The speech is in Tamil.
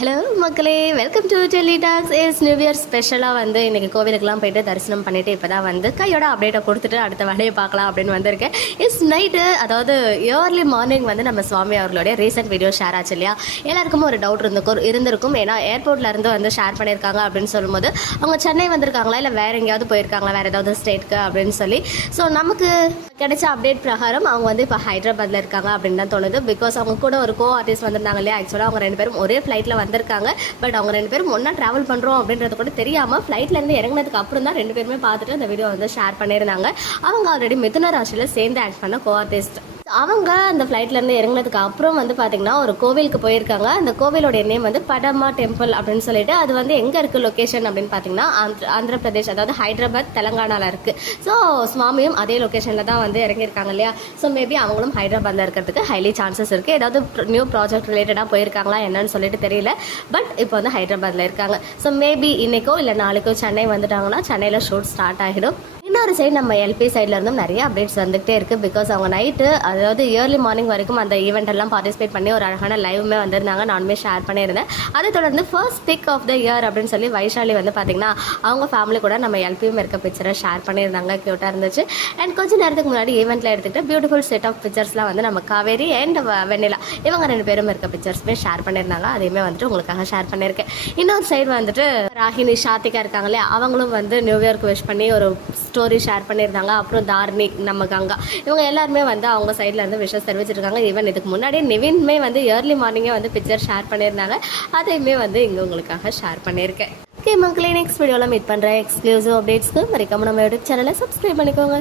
ஹலோ மக்களே, welcome to Delhi talks. New year ஸ்பெஷலாக வந்து இன்றைக்கி கோவிலுக்கெலாம் போயிட்டு தரிசனம் பண்ணிவிட்டு இப்போ தான் வந்து கையோட அப்டேட்டை கொடுத்துட்டு அடுத்த வேலையை பார்க்கலாம் அப்படின்னு வந்திருக்கேன். நைட்டு, அதாவது ஏர்லி மார்னிங் வந்து நம்ம சுவாமி அவர்களுடைய ரீசெண்ட் வீடியோ ஷேர் ஆச்சு இல்லையா. எல்லாருக்கும் ஒரு டவுட் இருந்திருக்கும். ஏன்னா ஏர்போர்ட்லேருந்து வந்து ஷேர் பண்ணியிருக்காங்க அப்படின்னு சொல்லும்போது அவங்க சென்னை வந்திருக்காங்களா இல்லை வேறு எங்கேயாவது போயிருக்காங்களா, வேறு ஏதாவது ஸ்டேட்க்கு அப்படின்னு சொல்லி. ஸோ நமக்கு கிடைச்ச அப்டேட் பிரகாரம் அவங்க வந்து இப்போ ஹைதராபாத்தில் இருக்காங்க அப்படின்னு தான் தோணுது. பிகாஸ் அவங்க கூட ஒரு ஆர்டிஸ்ட் வந்திருந்தாங்க இல்லையா. ஆக்சுவலாக அவங்க ரெண்டு பேரும் ஒரே ஃப்ளைட்டில் வந்திருக்காங்க. பட் அவங்க ரெண்டு பேரும் ஒன்றா ட்ராவல் பண்ணுறோம் அப்படின்றது கூட தெரியாமல் ஃப்ளைட்லேருந்து இறங்கினதுக்கு அப்புறம் தான் ரெண்டு பேருமே பார்த்துட்டு அந்த வீடியோ வந்து ஷேர் பண்ணியிருந்தாங்க. அவங்க ஆல்ரெடி மிதுன ராசியில் சேர்ந்து ஆக்ட் பண்ண ஆர்டிஸ்ட். அவங்க அந்த ஃப்ளைட்லேருந்து இறங்கினதுக்கு அப்புறம் வந்து பார்த்திங்கன்னா ஒரு கோவிலுக்கு போயிருக்காங்க. அந்த கோவிலோடைய நேம் வந்து படமா டெம்பிள் அப்படின்னு சொல்லிட்டு, அது வந்து எங்கே இருக்குது லொக்கேஷன் அப்படின்னு பார்த்தீங்கன்னா ஆந்திர பிரதேஷ், அதாவது ஹைதராபாத் தெலங்கானாவில் இருக்குது. ஸோ சுவாமியும் அதே லொக்கேஷனில் தான் வந்து இறங்கியிருக்காங்க இல்லையா. ஸோ மேபி அவங்களும் ஹைதராபாத்தில் இருக்கிறதுக்கு ஹைலி சான்சஸ் இருக்குது. ஏதாவது நியூ ப்ராஜெக்ட் ரிலேட்டடாக போயிருக்காங்களா என்னன்னு சொல்லிட்டு தெரியல. பட் இப்போ வந்து ஹைதராபாத்தில் இருக்காங்க. ஸோ மேபி இன்னைக்கோ இல்லை நாளைக்கோ சென்னை வந்துட்டாங்கன்னா சென்னையில் ஷூட் ஸ்டார்ட் ஆகிடும். இன்னொரு சைடு நம்ம எல்பி சைடில் இருந்தும் நிறைய அப்டேட்ஸ் வந்துகிட்டே இருக்குது. பிகாஸ் அவங்க நைட்டு, அதாவது ஏர்லி மார்னிங் வரைக்கும் அந்த ஈவெண்ட் எல்லாம் பார்ட்டிசிபேட் பண்ணி ஒரு அழகான லைவுமே வந்திருந்தாங்க. நானுமே ஷேர் பண்ணியிருந்தேன். அதை தொடர்ந்து first pick of the year அப்படின்னு சொல்லி வைஷாலி வந்து பார்த்திங்கன்னா அவங்க ஃபேமிலி கூட நம்ம எல்பியும் இருக்க பிக்சரை ஷேர் பண்ணியிருந்தாங்க. க்யூட்டாக இருந்துச்சு. அண்ட் கொஞ்சம் நேரத்துக்கு முன்னாடி ஈவெண்ட்டில் எடுத்துக்கிட்டு பியூட்டிஃபுல் செட் ஆஃப் பிக்சர்ஸ்லாம் வந்து நம்ம காவேரி அண்ட் வெண்ணிலா இவங்க ரெண்டு பேரும் இருக்க பிக்சர்ஸுமே ஷேர் பண்ணியிருந்தாங்க. அதையுமே வந்துட்டு உங்களுக்காக ஷேர் பண்ணியிருக்கேன். இன்னொரு சைடு வந்துட்டு ராகினி ஷாத்திகா இருக்காங்களே, அவங்களும் வந்து நியூ இயர்க்கு விஷ் பண்ணி ஒரு ஸ்டோரி ஷேர் பண்ணியிருந்தாங்க. அப்புறம் தார்னி, நம்ம கங்கா, இவங்க எல்லாருமே வந்து அவங்க சைடில் இருந்து விஷஸ் தெரிவிச்சிருக்காங்க. ஈவன் இதுக்கு முன்னாடி நிவின்மே வந்து ஏர்லி மார்னிங்கே வந்து பிக்சர் ஷேர் பண்ணியிருந்தாங்க. அதையுமே வந்து இங்கே உங்களுக்காக ஷேர் பண்ணியிருக்கேன். ஓகே மக்களே, நெக்ஸ்ட் வீடியோவில் மீட் பண்ணுறேன். எக்ஸ்க்ளூசிவ் அப்டேட்ஸ்க்கு மறக்காம நம்ம யூடியூப் சேனலை சப்ஸ்கிரைப் பண்ணிக்கோங்க.